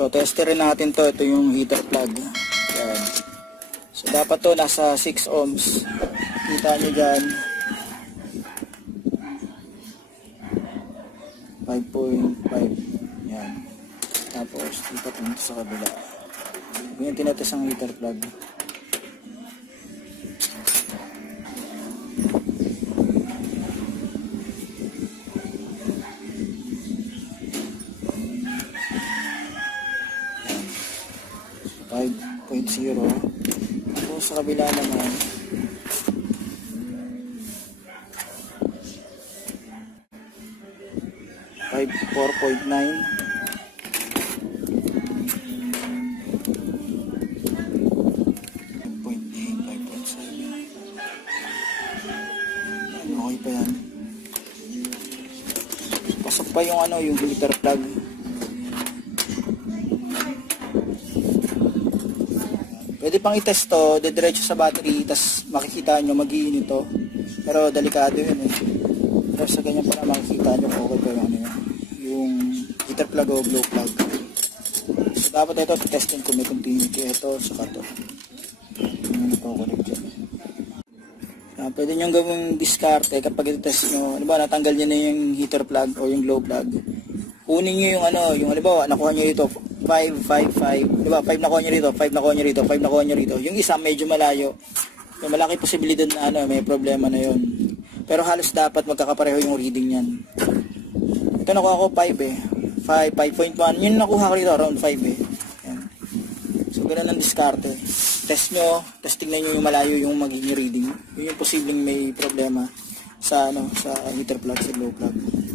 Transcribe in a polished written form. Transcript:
So testerin natin to. Ito yung heater plug. Yan. So dapat to nasa 6 ohms. Kita nyo dyan. 5.5. Yan. Tapos dito punta sa kabila. Yung tinatas ang heater plug. .0. Tapos sa kabila naman 4.9. Okay pa yan. Pasok pa yung yung heater plug. Pwede pang i-test to, diretso sa battery, tas makikita nyo mag-iinit to. Pero delikado yun eh. Pero sa ganyan pala makikita nyo kung okay pa yung heater plug o glow plug. So dapat ito, testin ko may continuity. Ito, saka to. Yung nagko-connect dyan. Pwede nyo gawing diskarte kapag i-test nyo. Ano ba, natanggal nyo na yung heater plug o yung glow plug. Kunin nyo yung yung halimbawa, nakuha nyo dito 5, 5, 5, diba? 5 nakuha nyo rito, 5 nakuha nyo rito, 5 nakuha nyo rito. Yung isa medyo malayo. Yung malaki posibilidad na may problema na yon. Pero halos dapat magkakapareho yung reading niyan. Ito nakuha ko 5 eh. 5, 5.1. Yun nakuha ko rito, around 5 eh. Yan. So ganun ang diskarte. Test nyo, tingnan nyo yung malayo yung magiging reading. Yun yung posibleng may problema sa sa heater plug, sa glow plug.